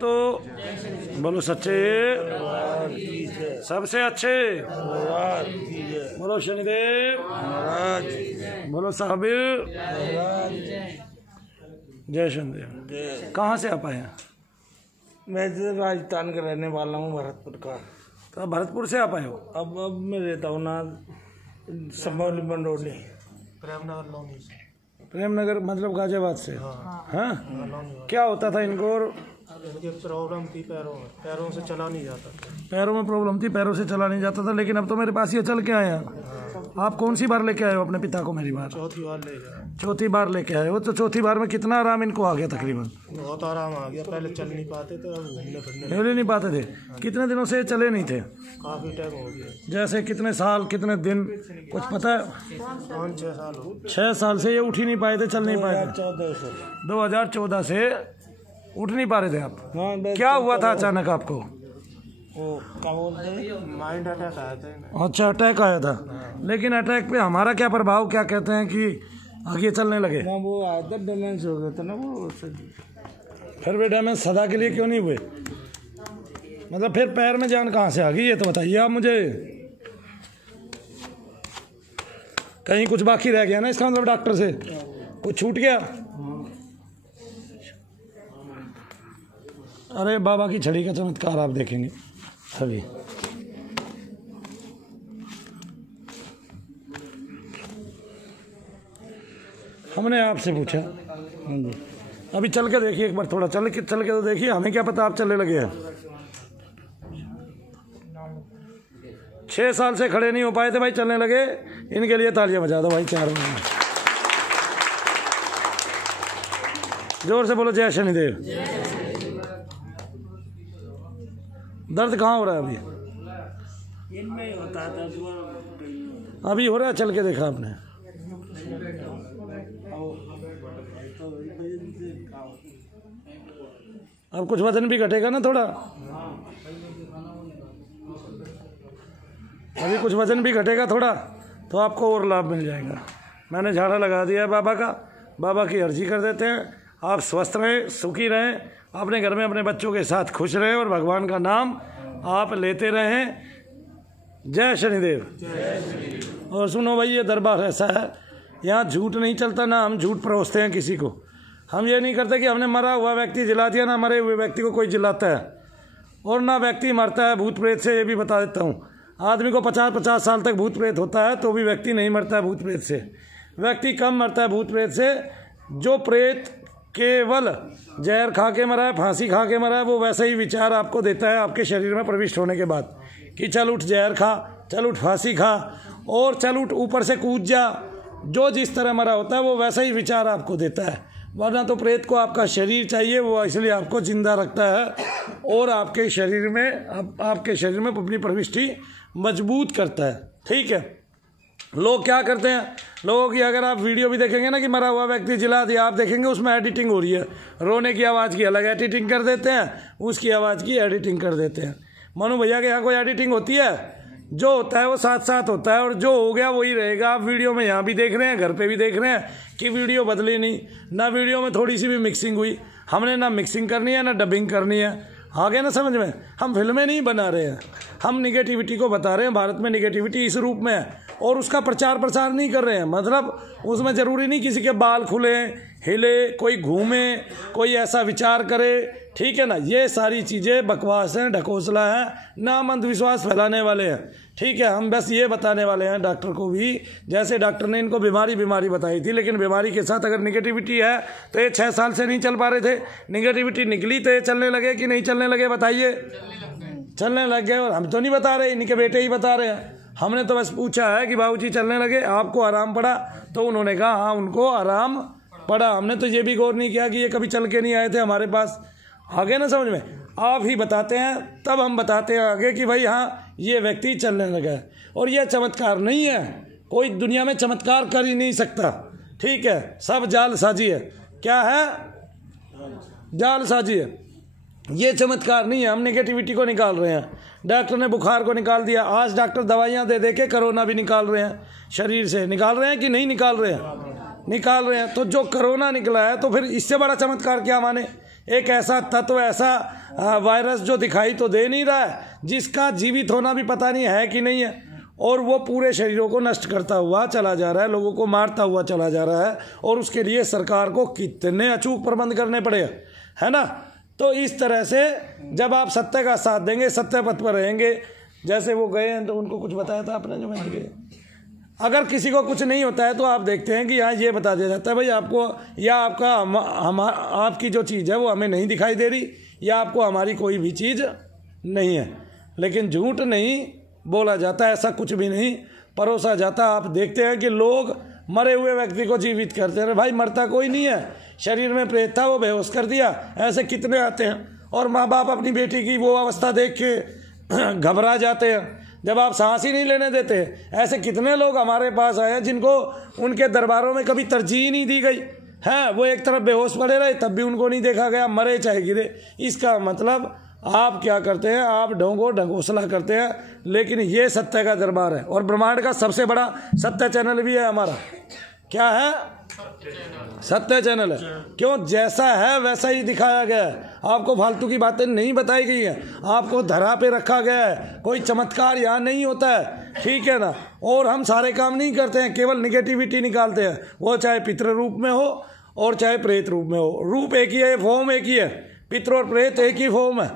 तो बोलो सच्चे सबसे अच्छे, बोलो शनिदेव, बोलो साहब जय शनिदेव। कहाँ से आप आए हैं? मैं राजस्थान का रहने वाला हूँ, भरतपुर का। तो भरतपुर से आप आए हो? अब मैं रहता हूँ ना समौली मंडोली, प्रेमनगर मतलब गाजियाबाद से। हाँ क्या होता था इनको? और प्रॉब्लम थी पैरों से चला नहीं जाता। पैरों में प्रॉब्लम थी, पैरों से चला नहीं जाता था, लेकिन अब तो मेरे पास ये चल के आए हैं। आप कौन सी बार लेके आए हो अपने पिता को? मेरी बार चौथी बार ले गया। चौथी बार लेके आए हो। तो चौथी बार में कितना आराम इनको आ गया? तकरीबन बहुत आराम आ गया। पहले चल नहीं पाते थे, अब घूमने फिरने पहले नहीं पाते थे। कितने दिनों से चले नहीं थे? काफी टाइम हो गया। जैसे कितने साल, कितने दिन, कुछ पता है? 5-6 साल हो गए। 6 साल से ये उठ ही नहीं पाए थे, चल नहीं पाए थे। 2014 से उठ नहीं पा रहे थे आप? क्या हुआ था अचानक आपको? वो क्या बोलते हैं, माइंड अटैक आया था। अच्छा अटैक आया था। लेकिन अटैक पे हमारा क्या प्रभाव, क्या कहते हैं कि आगे चलने लगे? ना वो आया था, डेमेंस हो गया था ना वो। फिर वे डैमेज सदा के लिए क्यों नहीं हुए? मतलब फिर पैर में जान कहाँ से आ गई, ये तो बताइए आप मुझे। कहीं कुछ बाकी रह गया ना इसका मतलब? डॉक्टर से कुछ छूट गया? अरे बाबा की छड़ी का चमत्कार आप देखेंगे अभी। हमने आपसे पूछा, अभी चल के देखिए एक बार, थोड़ा चल के तो देखिए। हमें क्या पता आप चलने लगे हैं। 6 साल से खड़े नहीं हो पाए थे भाई, चलने लगे। इनके लिए तालियां बजा दो भाई, 4 महीने। जोर से बोलो जय शनिदेव। दर्द कहाँ हो रहा है अभी? इनमें होता था। अभी हो रहा है? चल के देखा आपने? अब कुछ वजन भी घटेगा ना थोड़ा, अभी कुछ वजन भी घटेगा थोड़ा, तो आपको और लाभ मिल जाएगा। मैंने झाड़ा लगा दिया है बाबा का, बाबा की अर्जी कर देते हैं। आप स्वस्थ रहें, सुखी रहें, अपने घर में अपने बच्चों के साथ खुश रहें और भगवान का नाम आप लेते रहें। जय शनिदेव। और सुनो भाई, ये दरबार ऐसा है, यहाँ झूठ नहीं चलता ना, हम झूठ परोसते हैं किसी को। हम ये नहीं करते कि हमने मरा हुआ व्यक्ति जिला दिया, ना मरे हुए व्यक्ति को कोई जिलाता है, और ना व्यक्ति मरता है भूत प्रेत से। ये भी बता देता हूँ, आदमी को 50-50 साल तक भूत प्रेत होता है तो भी व्यक्ति नहीं मरता है भूत प्रेत से। व्यक्ति कम मरता है भूत प्रेत से। जो प्रेत केवल जहर खा के मरा है, फांसी खा के मरा है, वो वैसा ही विचार आपको देता है आपके शरीर में प्रविष्ट होने के बाद कि चल उठ जहर खा, चल उठ फांसी खा, और चल उठ ऊपर से कूद जा। जो जिस तरह मरा होता है वो वैसा ही विचार आपको देता है। वरना तो प्रेत को आपका शरीर चाहिए, वो इसलिए आपको जिंदा रखता है और आपके शरीर में अपनी प्रविष्टि मजबूत करता है। ठीक है। लोग क्या करते हैं, लोगों की अगर आप वीडियो भी देखेंगे ना कि मरा हुआ व्यक्ति जिला दिया, आप देखेंगे उसमें एडिटिंग हो रही है। रोने की आवाज़ की अलग एडिटिंग कर देते हैं, उसकी आवाज़ की एडिटिंग कर देते हैं। मनु भैया के यहाँ कोई एडिटिंग होती है? जो होता है वो साथ साथ होता है, और जो हो गया वही रहेगा। आप वीडियो में यहाँ भी देख रहे हैं, घर पे भी देख रहे हैं कि वीडियो बदली नहीं ना, वीडियो में थोड़ी सी भी मिक्सिंग हुई। हमने ना मिक्सिंग करनी है ना डबिंग करनी है। आगे ना समझ में? हम फिल्में नहीं बना रहे हैं, हम निगेटिविटी को बता रहे हैं। भारत में निगेटिविटी इस रूप में है, और उसका प्रचार प्रसार नहीं कर रहे हैं। मतलब उसमें ज़रूरी नहीं किसी के बाल खुले, हिले, कोई घूमे, कोई ऐसा विचार करे। ठीक है ना? ये सारी चीज़ें बकवास हैं, ढकोसला है, नाम अंधविश्वास फैलाने वाले हैं। ठीक है। हम बस ये बताने वाले हैं डॉक्टर को भी, जैसे डॉक्टर ने इनको बीमारी बताई थी, लेकिन बीमारी के साथ अगर निगेटिविटी है तो ये 6 साल से नहीं चल पा रहे थे। निगेटिविटी निकली तो ये चलने लगे कि नहीं चलने लगे? बताइए। चलने लग गए। और हम तो नहीं बता रहे, इनके बेटे ही बता रहे हैं। हमने तो बस पूछा है कि बाबूजी चलने लगे, आपको आराम पड़ा? तो उन्होंने कहा हाँ उनको आराम पड़ा। हमने तो ये भी गौर नहीं किया कि ये कभी चल के नहीं आए थे हमारे पास। आगे ना समझ में? आप ही बताते हैं, तब हम बताते हैं आगे कि भाई हाँ ये व्यक्ति चलने लगा है। और यह चमत्कार नहीं है, कोई दुनिया में चमत्कार कर ही नहीं सकता। ठीक है। सब जालसाजी है। क्या है? जालसाजी है। ये चमत्कार नहीं है। हम नेगेटिविटी को निकाल रहे हैं। डॉक्टर ने बुखार को निकाल दिया, आज डॉक्टर दवाइयाँ दे दे के कोरोना भी निकाल रहे हैं शरीर से। निकाल रहे हैं कि नहीं निकाल रहे हैं? निकाल रहे हैं। तो जो कोरोना निकला है तो फिर इससे बड़ा चमत्कार क्या माने? एक ऐसा तत्व, ऐसा वायरस जो दिखाई तो दे नहीं रहा है, जिसका जीवित होना भी पता नहीं है कि नहीं है, और वो पूरे शरीरों को नष्ट करता हुआ चला जा रहा है, लोगों को मारता हुआ चला जा रहा है, और उसके लिए सरकार को कितने अचूक प्रबंध करने पड़े, है ना। तो इस तरह से जब आप सत्य का साथ देंगे, सत्य पथ पर रहेंगे, जैसे वो गए हैं तो उनको कुछ बताया था आपने जो मैं गए, अगर किसी को कुछ नहीं होता है तो आप देखते हैं कि यहाँ ये बता दिया जाता है भाई आपको, या आपका आपकी जो चीज़ है वो हमें नहीं दिखाई दे रही, या आपको हमारी कोई भी चीज़ नहीं है। लेकिन झूठ नहीं बोला जाता, ऐसा कुछ भी नहीं परोसा जाता। आप देखते हैं कि लोग मरे हुए व्यक्ति को जीवित करते हैं, भाई मरता कोई नहीं है, शरीर में प्रेत था वो बेहोश कर दिया, ऐसे कितने आते हैं। और माँ बाप अपनी बेटी की वो अवस्था देख के घबरा जाते हैं जब आप सांस ही नहीं लेने देते। ऐसे कितने लोग हमारे पास आए हैं जिनको उनके दरबारों में कभी तरजीह नहीं दी गई है, वो एक तरफ बेहोश पड़े रहे तब भी उनको नहीं देखा गया, मरे चाहे गिरे। इसका मतलब आप क्या करते हैं, आप ढोंगो ढंगोसला करते हैं। लेकिन ये सत्य का दरबार है, और ब्रह्मांड का सबसे बड़ा सत्य चैनल भी है हमारा। क्या है? सत्य चैनल है। क्यों? जैसा है वैसा ही दिखाया गया है, आपको फालतू की बातें नहीं बताई गई है, आपको धरा पे रखा गया है, कोई चमत्कार यहाँ नहीं होता है, ठीक है ना। और हम सारे काम नहीं करते हैं, केवल निगेटिविटी निकालते हैं, वो चाहे पितृ रूप में हो और चाहे प्रेत रूप में हो। रूप एक ही है, फॉर्म एक ही है, पितृ और प्रेत एक ही फॉर्म है।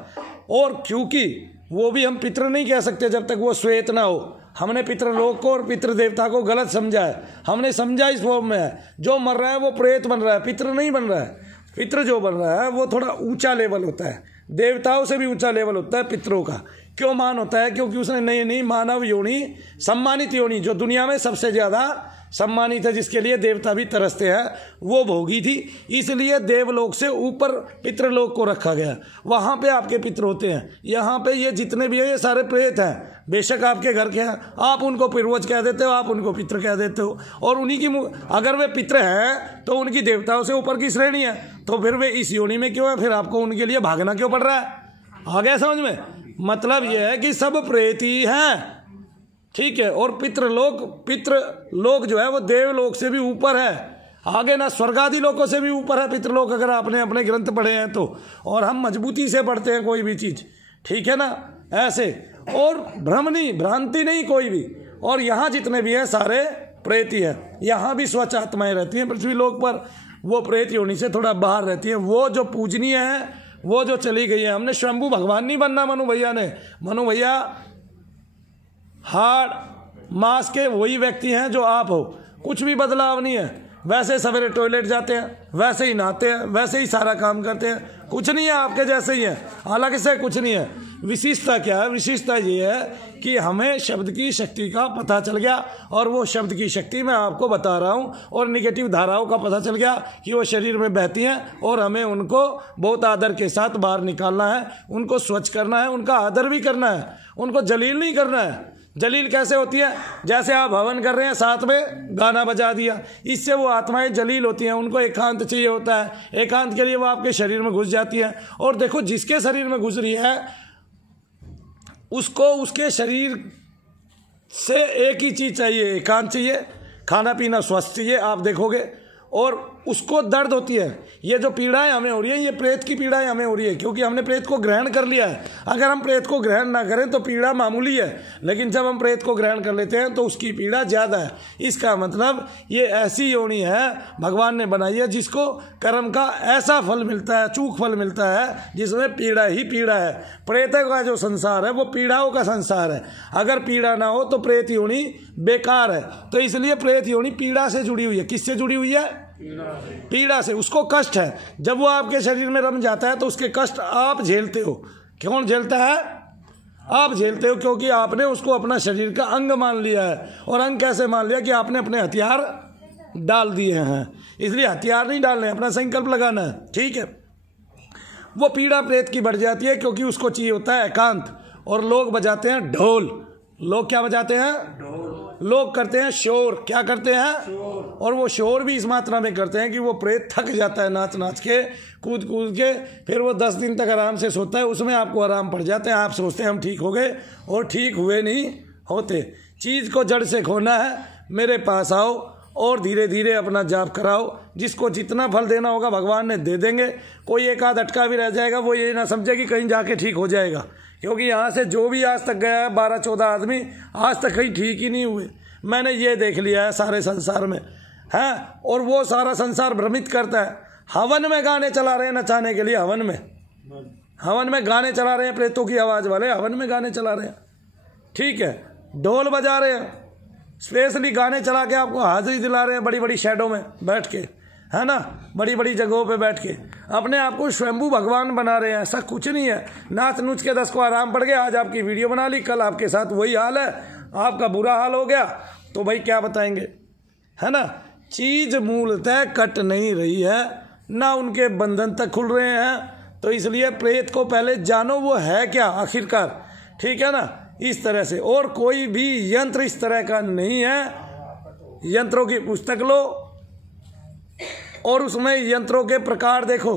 और क्योंकि वो भी हम पितृ नहीं कह सकते जब तक वो श्वेत ना हो। हमने पितृलोक को और पितृदेवता को गलत समझा है, हमने समझा इस फॉर्म में है। जो मर रहा है वो प्रेत बन रहा है, पितृ नहीं बन रहा है। पितृ जो बन रहा है वो थोड़ा ऊंचा लेवल होता है, देवताओं से भी ऊंचा लेवल होता है पितरों का। क्यों मान होता है? क्योंकि उसने नई नई मानव योनि, सम्मानित योनि, जो दुनिया में सबसे ज़्यादा सम्मानित है, जिसके लिए देवता भी तरसते हैं, वो भोगी थी। इसलिए देवलोक से ऊपर पितृलोक को रखा गया, वहाँ पे आपके पितृ होते हैं। यहाँ पे ये जितने भी है ये सारे प्रेत हैं। बेशक आपके घर के हैं, आप उनको पूर्वज कह देते हो, आप उनको पितृ कह देते हो, और उन्हीं की अगर वे पितृ हैं तो उनकी देवताओं से ऊपर की श्रेणी है, तो फिर वे इस योनि में क्यों है? फिर आपको उनके लिए भागना क्यों पड़ रहा है? आ गया समझ में? मतलब यह है कि सब प्रेत ही हैं, ठीक है। और पितृलोक जो है वो देवलोक से भी ऊपर है, आगे ना स्वर्गादि लोकों से भी ऊपर है पितृलोक, अगर आपने अपने ग्रंथ पढ़े हैं तो। और हम मजबूती से पढ़ते हैं कोई भी चीज, ठीक है ना, ऐसे। और भ्रम नहीं, भ्रांति नहीं कोई भी। और यहाँ जितने भी हैं सारे प्रेत ही हैं। यहाँ भी स्वच्छ आत्माएं रहती हैं पृथ्वी लोक पर, वो प्रेत योनि से थोड़ा बाहर रहती है। वो जो पूजनीय है, वो जो चली गई है। हमने स्वयंभू भगवान नहीं बनना मनु भैया ने। मनु भैया हाड़ मांस के वही व्यक्ति हैं जो आप हो, कुछ भी बदलाव नहीं है। वैसे सवेरे टॉयलेट जाते हैं, वैसे ही नहाते हैं, वैसे ही सारा काम करते हैं, कुछ नहीं है, आपके जैसे ही है, हालांकि से कुछ नहीं है। विशेषता क्या है? विशेषता ये है कि हमें शब्द की शक्ति का पता चल गया, और वो शब्द की शक्ति मैं आपको बता रहा हूँ। और निगेटिव धाराओं का पता चल गया कि वो शरीर में बहती हैं, और हमें उनको बहुत आदर के साथ बाहर निकालना है, उनको स्वच्छ करना है, उनका आदर भी करना है, उनको जलील नहीं करना है। जलील कैसे होती है? जैसे आप हवन कर रहे हैं, साथ में गाना बजा दिया, इससे वो आत्माएं जलील होती हैं। उनको एकांत चाहिए होता है, एकांत के लिए वो आपके शरीर में घुस जाती है। और देखो, जिसके शरीर में घुस रही है उसको उसके शरीर से एक ही चीज चाहिए, एकांत चाहिए, खाना पीना स्वस्थ चाहिए, आप देखोगे। और उसको दर्द होती है, ये जो पीड़ाएं हमें हो रही है, ये प्रेत की पीड़ाएं हमें हो रही है, क्योंकि हमने प्रेत को ग्रहण कर लिया है। अगर हम प्रेत को ग्रहण ना करें तो पीड़ा मामूली है, लेकिन जब हम प्रेत को ग्रहण कर लेते हैं तो उसकी पीड़ा ज्यादा है। इसका मतलब ये ऐसी योनि है भगवान ने बनाई है जिसको कर्म का ऐसा फल मिलता है, चूक फल मिलता है, जिसमें पीड़ा ही पीड़ा है। प्रेत का जो संसार है वो पीड़ाओं का संसार है। अगर पीड़ा ना हो तो प्रेत योनि बेकार है। तो इसलिए प्रेत योनि पीड़ा से जुड़ी हुई है। किससे जुड़ी हुई है? पीड़ा से। उसको कष्ट है, जब वो आपके शरीर में रम जाता है तो उसके कष्ट आप झेलते हो। कौन झेलता है? आप झेलते हो, क्योंकि आपने उसको अपना शरीर का अंग मान लिया है। और अंग कैसे मान लिया? कि आपने अपने हथियार डाल दिए हैं। इसलिए हथियार नहीं डालने, अपना संकल्प लगाना है, ठीक है। वो पीड़ा प्रेत की बढ़ जाती है क्योंकि उसको चाहिए होता है एकांत। और लोग बजाते हैं ढोल। लोग क्या बजाते हैं? लोग करते हैं शोर। क्या करते हैं? और वो शोर भी इस मात्रा में करते हैं कि वो प्रेत थक जाता है नाच नाच के, कूद कूद के, फिर वो 10 दिन तक आराम से सोता है। उसमें आपको आराम पड़ जाता है, आप सोचते हैं हम ठीक हो गए, और ठीक हुए नहीं होते। चीज को जड़ से खोना है, मेरे पास आओ और धीरे धीरे अपना जाप कराओ। जिसको जितना फल देना होगा भगवान ने दे देंगे। कोई एक आध अटका भी रह जाएगा, वो ये ना समझे कि कहीं जाके ठीक हो जाएगा, क्योंकि यहाँ से जो भी आज तक गया है 12-14 आदमी आज तक कहीं ठीक ही नहीं हुए। मैंने ये देख लिया है सारे संसार में है। और वो सारा संसार भ्रमित करता है। हवन में गाने चला रहे हैं नचाने के लिए, हवन में गाने चला रहे हैं, प्रेतों की आवाज़ वाले हवन में गाने चला रहे हैं, ठीक है। ढोल बजा रहे हैं, स्पेशली गाने चला के आपको हाजिरी दिला रहे हैं, बड़ी बड़ी शैडो में बैठ के, है ना, बड़ी बड़ी जगहों पे बैठ के अपने आप को स्वयंभू भगवान बना रहे हैं। ऐसा कुछ नहीं है। नाच नूच के 10 को आराम पड़ गया, आज आपकी वीडियो बना ली, कल आपके साथ वही हाल है, आपका बुरा हाल हो गया, तो भाई क्या बताएंगे, है ना। चीज मूलतः कट नहीं रही है, ना उनके बंधन तक खुल रहे हैं। तो इसलिए प्रेत को पहले जानो वो है क्या आखिरकार, ठीक है ना, इस तरह से। और कोई भी यंत्र इस तरह का नहीं है। यंत्रों की पुस्तक लो और उसमें यंत्रों के प्रकार देखो,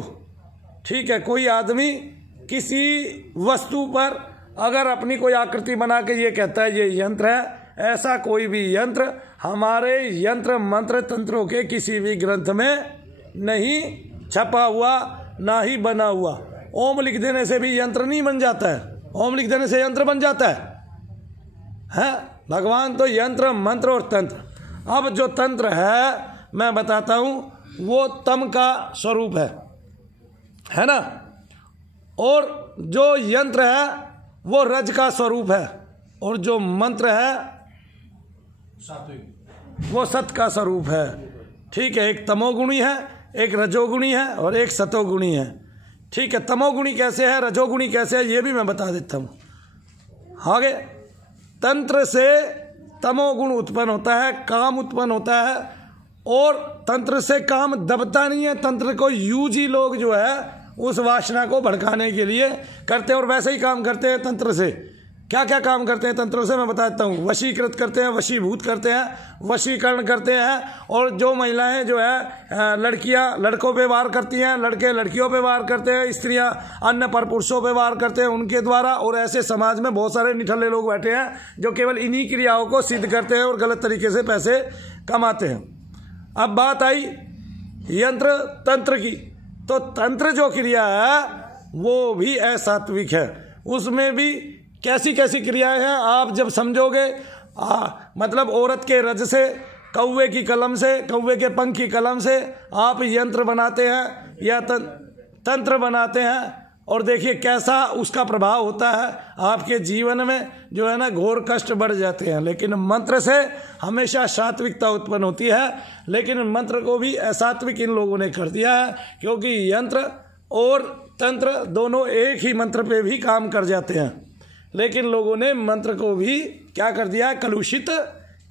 ठीक है। कोई आदमी किसी वस्तु पर अगर अपनी कोई आकृति बना के ये कहता है ये यंत्र है, ऐसा कोई भी यंत्र हमारे यंत्र मंत्र तंत्रों के किसी भी ग्रंथ में नहीं छपा हुआ, ना ही बना हुआ। ओम लिख देने से भी यंत्र नहीं बन जाता है, ओम लिख देने से यंत्र बन जाता है? भगवान तो यंत्र मंत्र और तंत्र। अब जो तंत्र है मैं बताता हूं, वो तम का स्वरूप है ना, और जो यंत्र है वो रज का स्वरूप है, और जो मंत्र है वो सत का स्वरूप है, ठीक है। एक तमोगुणी है, एक रजोगुणी है और एक सतोगुणी है, ठीक है। तमोगुणी कैसे है, रजोगुणी कैसे है, ये भी मैं बता देता हूं। आगे तंत्र से तमोगुण उत्पन्न होता है, काम उत्पन्न होता है, और तंत्र से काम दबता नहीं है। तंत्र को यूज ही लोग जो है उस वासना को भड़काने के लिए करते हैं, और वैसे ही काम करते हैं तंत्र से। क्या क्या काम करते हैं तंत्रों से मैं बता देता हूँ। वशीकृत करते हैं, वशीभूत करते हैं, वशीकरण करते हैं। और जो महिलाएं जो है लड़कियां लड़कों पे वार करती हैं, लड़के लड़कियों पे वार करते हैं, स्त्रियां अन्य पर पुरुषों पे वार करते हैं उनके द्वारा। और ऐसे समाज में बहुत सारे निठल्ले लोग बैठे हैं जो केवल इन्हीं क्रियाओं को सिद्ध करते हैं और गलत तरीके से पैसे कमाते हैं। अब बात आई यंत्र तंत्र की, तो तंत्र जो क्रिया है वो भी असात्विक है। उसमें भी कैसी कैसी क्रियाएं हैं आप जब समझोगे, मतलब औरत के रज से, कौवे की कलम से, कौवे के पंख की कलम से आप यंत्र बनाते हैं या तंत्र बनाते हैं, और देखिए कैसा उसका प्रभाव होता है आपके जीवन में, जो है ना घोर कष्ट बढ़ जाते हैं। लेकिन मंत्र से हमेशा सात्विकता उत्पन्न होती है, लेकिन मंत्र को भी असात्विक इन लोगों ने कर दिया है, क्योंकि यंत्र और तंत्र दोनों एक ही मंत्र पे भी काम कर जाते हैं, लेकिन लोगों ने मंत्र को भी क्या कर दिया है, कलुषित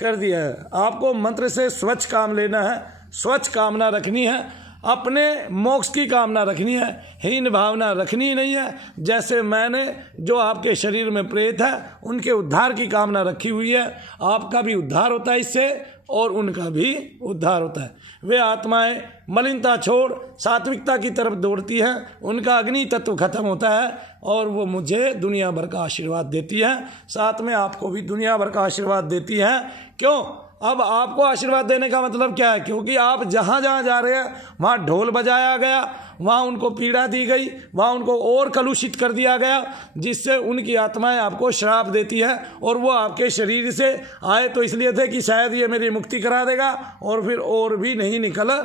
कर दिया है। आपको मंत्र से स्वच्छ काम लेना है, स्वच्छ कामना रखनी है, अपने मोक्ष की कामना रखनी है, हीन भावना रखनी नहीं है। जैसे मैंने जो आपके शरीर में प्रेत है उनके उद्धार की कामना रखी हुई है, आपका भी उद्धार होता है इससे और उनका भी उद्धार होता है। वे आत्माएं मलिनता छोड़ सात्विकता की तरफ दौड़ती हैं, उनका अग्नि तत्व खत्म होता है और वो मुझे दुनिया भर का आशीर्वाद देती है, साथ में आपको भी दुनिया भर का आशीर्वाद देती है। क्यों? अब आपको आशीर्वाद देने का मतलब क्या है? क्योंकि आप जहाँ जहाँ जा रहे हैं वहाँ ढोल बजाया गया, वहाँ उनको पीड़ा दी गई, वहाँ उनको और कलुषित कर दिया गया, जिससे उनकी आत्माएं आपको श्राप देती है। और वो आपके शरीर से आए तो इसलिए थे कि शायद ये मेरी मुक्ति करा देगा, और फिर और भी नहीं निकल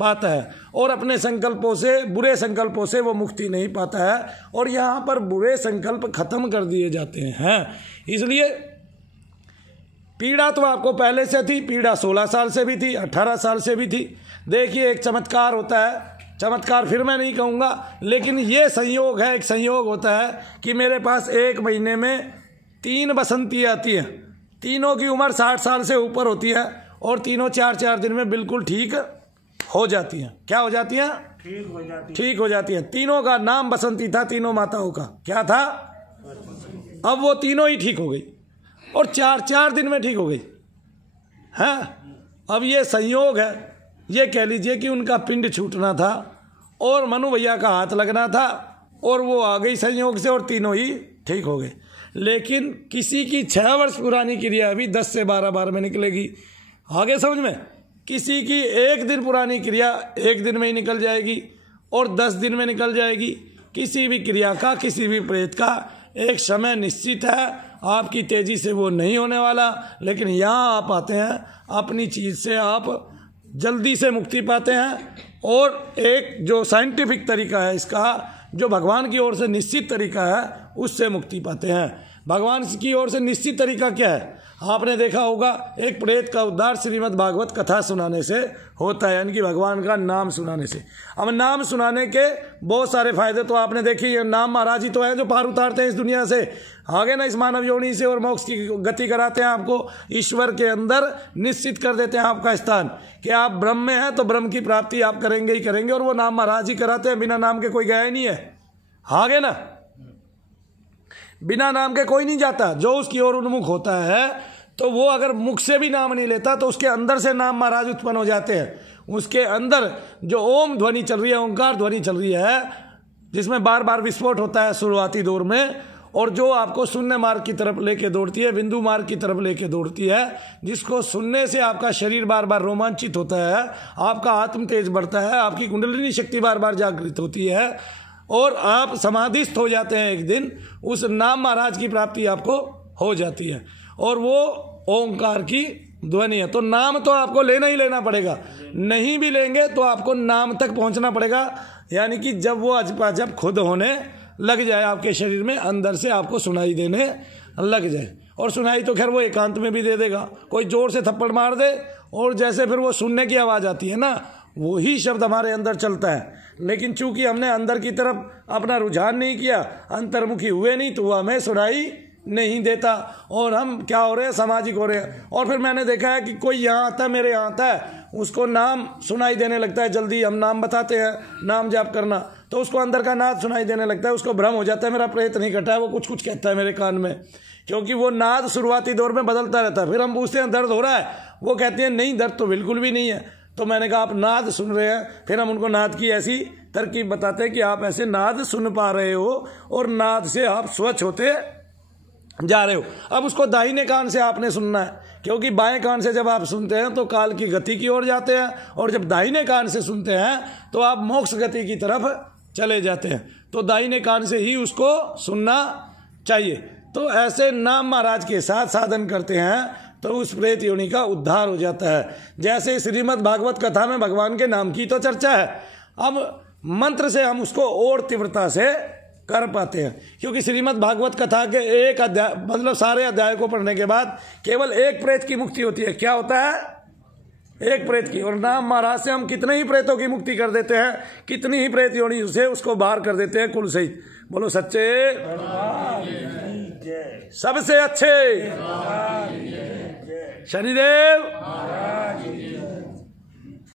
पाता है, और अपने संकल्पों से, बुरे संकल्पों से वो मुक्ति नहीं पाता है, और यहाँ पर बुरे संकल्प खत्म कर दिए जाते हैं। इसलिए पीड़ा तो आपको पहले से थी, पीड़ा 16 साल से भी थी, 18 साल से भी थी। देखिए एक चमत्कार होता है, चमत्कार फिर मैं नहीं कहूँगा, लेकिन ये संयोग है, एक संयोग होता है कि मेरे पास एक महीने में 3 बसंती आती हैं, तीनों की उम्र 60 साल से ऊपर होती है, और तीनों 4-4 दिन में बिल्कुल ठीक हो जाती हैं। क्या हो जाती हैं? ठीक हो जाती हैं। तीनों का नाम बसंती था, तीनों माताओं का क्या था? अब वो तीनों ही ठीक हो गई और 4-4 दिन में ठीक हो गई है। अब ये संयोग है, ये कह लीजिए कि उनका पिंड छूटना था और मनु भैया का हाथ लगना था, और वो आ गई संयोग से और तीनों ही ठीक हो गए। लेकिन किसी की 6 वर्ष पुरानी क्रिया अभी 10 से 12 बार में निकलेगी। आगे समझ में? किसी की 1 दिन पुरानी क्रिया 1 दिन में ही निकल जाएगी और 10 दिन में निकल जाएगी। किसी भी क्रिया का, किसी भी प्रेत का एक समय निश्चित है, आपकी तेजी से वो नहीं होने वाला। लेकिन यहाँ आप आते हैं, अपनी चीज़ से आप जल्दी से मुक्ति पाते हैं। और एक जो साइंटिफिक तरीका है इसका, जो भगवान की ओर से निश्चित तरीका है, उससे मुक्ति पाते हैं। भगवान की ओर से निश्चित तरीका क्या है? आपने देखा होगा, एक प्रेत का उद्धार श्रीमद् भागवत कथा सुनाने से होता है, यानी कि भगवान का नाम सुनाने से। अब नाम सुनाने के बहुत सारे फायदे तो आपने देखे। ये नाम महाराज ही तो है जो पार उतारते हैं इस दुनिया से, आगे ना इस मानव योनि से, और मोक्ष की गति कराते हैं। आपको ईश्वर के अंदर निश्चित कर देते हैं आपका स्थान, कि आप ब्रह्म में हैं तो ब्रह्म की प्राप्ति आप करेंगे ही करेंगे। और वो नाम महाराज ही कराते हैं, बिना नाम के कोई गया ही नहीं है। आगे ना बिना नाम के कोई नहीं जाता। जो उसकी ओर उन्मुख होता है, तो वो अगर मुख से भी नाम नहीं लेता तो उसके अंदर से नाम महाराज उत्पन्न हो जाते हैं। उसके अंदर जो ओम ध्वनि चल रही है, ओंकार ध्वनि चल रही है, जिसमें बार बार विस्फोट होता है शुरुआती दौर में, और जो आपको शून्य मार्ग की तरफ लेके दौड़ती है, बिंदु मार्ग की तरफ लेके दौड़ती है, जिसको सुनने से आपका शरीर बार बार रोमांचित होता है, आपका आत्म तेज बढ़ता है, आपकी कुंडलिनी शक्ति बार बार जागृत होती है, और आप समाधिस्थ हो जाते हैं। एक दिन उस नाम महाराज की प्राप्ति आपको हो जाती है, और वो ओंकार की ध्वनि है। तो नाम तो आपको लेना ही लेना पड़ेगा, नहीं भी लेंगे तो आपको नाम तक पहुंचना पड़ेगा। यानी कि जब वो जब खुद होने लग जाए आपके शरीर में, अंदर से आपको सुनाई देने लग जाए। और सुनाई तो खैर वो एकांत में भी दे देगा, कोई जोर से थप्पड़ मार दे, और जैसे फिर वो सुनने की आवाज़ आती है ना, वही शब्द हमारे अंदर चलता है। लेकिन चूंकि हमने अंदर की तरफ अपना रुझान नहीं किया, अंतर्मुखी हुए नहीं, तो वह हमें सुनाई नहीं देता, और हम क्या हो रहे हैं, सामाजिक हो रहे हैं। और फिर मैंने देखा है कि कोई यहाँ आता है, मेरे यहाँ आता है, उसको नाम सुनाई देने लगता है। जल्दी हम नाम बताते हैं, नाम जाप करना, तो उसको अंदर का नाद सुनाई देने लगता है, उसको भ्रम हो जाता है मेरा प्रेत नहीं कटा है, वो कुछ कुछ कहता है मेरे कान में, क्योंकि वो नाद शुरुआती दौर में बदलता रहता है। फिर हम पूछते हैं दर्द हो रहा है, वो कहते हैं नहीं, दर्द तो बिल्कुल भी नहीं है। तो मैंने कहा आप नाद सुन रहे हैं। फिर हम उनको नाद की ऐसी तरकीब बताते हैं कि आप ऐसे नाद सुन पा रहे हो, और नाद से आप स्वच्छ होते जा रहे हो। अब उसको दाहिने कान से आपने सुनना है, क्योंकि बाएं कान से जब आप सुनते हैं तो काल की गति की ओर जाते हैं, और जब दाहिने कान से सुनते हैं तो आप मोक्ष गति की तरफ चले जाते हैं। तो दाहिने कान से ही उसको सुनना चाहिए। तो ऐसे नाम महाराज के साथ साधन करते हैं तो उस प्रेत योनि का उद्धार हो जाता है। जैसे श्रीमद् भागवत कथा में भगवान के नाम की तो चर्चा है, अब मंत्र से हम उसको और तीव्रता से कर पाते हैं। क्योंकि श्रीमद् भागवत कथा के एक अध्याय, मतलब सारे अध्याय को पढ़ने के बाद केवल एक प्रेत की मुक्ति होती है। क्या होता है? एक प्रेत की। और नाम महाराज से हम कितने ही प्रेतों की मुक्ति कर देते हैं, कितनी ही प्रेत योनि से उसको बाहर कर देते हैं कुल सहित। बोलो सच्चे सबसे अच्छे शनिदेव।